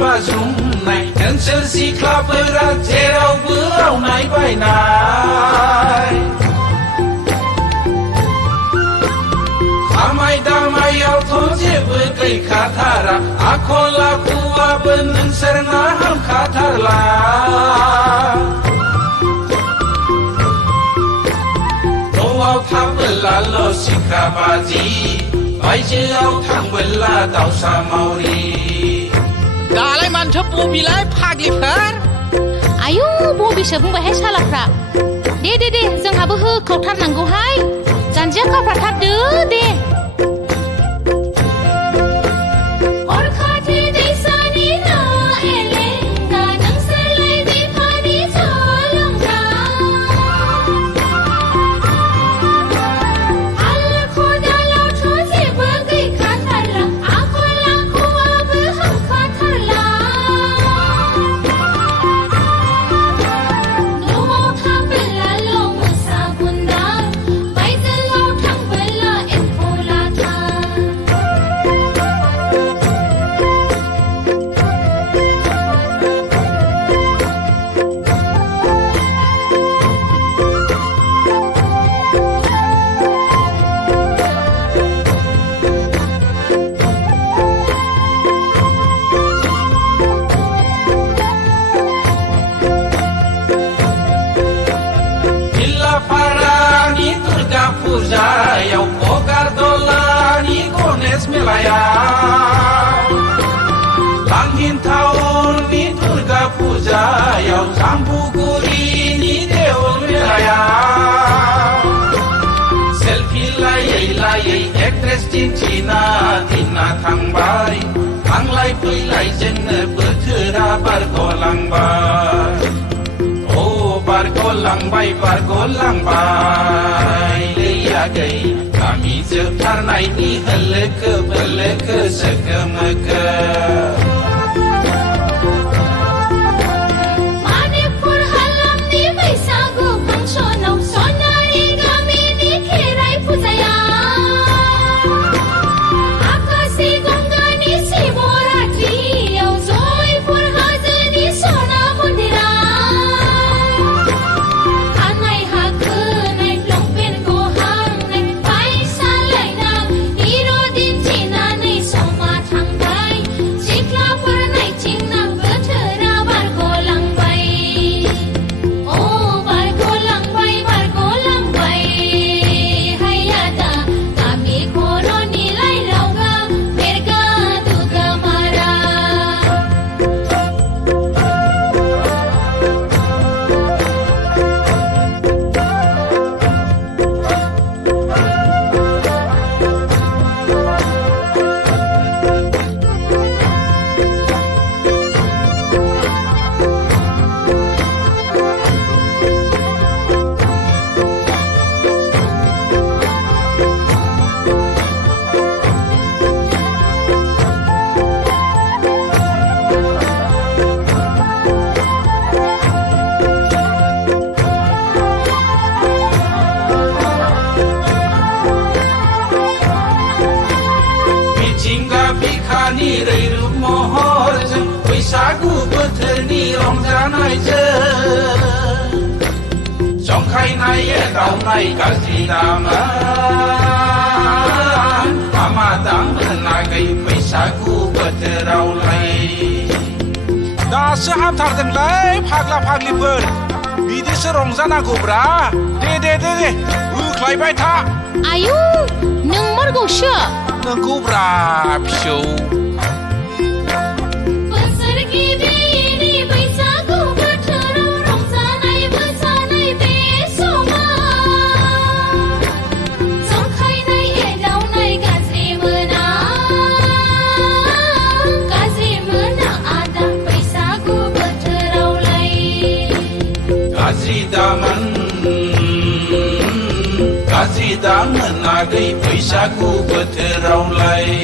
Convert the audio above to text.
बाज्रुमनाय नोंसोर सिख्लाफोरा जेरावबो रावनाय बायनाय खामाय दामायावथ' जेबो गैखाथारा आखल आखुआबो नोंसोरना हामखाथारला न'आव थाबोलाल' सिख्रा बाजि बायजोआव थांबोला दावसा मावरि दालाय मानोथो बबिलाय फाग्लिफोर आयु बबिसो बुंबायहाय सालाफ्रा दे दे दे जोंहाबो होखावथारनांगौहाय जानजिया खाफ्राथारदो दे फुजायाव बगारदलानि गणेश मेलायाव लांगिन टाउननि दुर्गा फुजायाव जाम्बुगुरिनि देवल मेलायाव सेल्फि लायै लायै एक्ट्रेस दिन्थिना दिना थांबाय थांलाय फैलायजोंनो बोथोरा बारग'लांबाय बारग'लांबाय लैयागै गामि जोबथारनायनि होलोखो बोलोखो सोगोमोगो मानिपुर हालामनि बैसागु फांसनाव सनारि गामिनि खेराइ फुजायाव आकाशि गंगानि शिवरात्रियाव जयपुर हाजोनि सना मन्दिराव रैरुब महरजों बैसागु बोथोरनि रंजानायजों जंखायनाय एदावनाय गाज्रि दामोन हामा दाम होनागै बैसागु बोथोरावलाय दासो हामथारदोंलै फाग्ला फाग्लिफोर बिदिसो रंजानांगौब्रा दे दे दे दे होख्लायबाय था आयु नोंमारगौसो नोंगौब्रा फिसौ गाज्रि दामोन आगै बैसागु बोथोरावलाय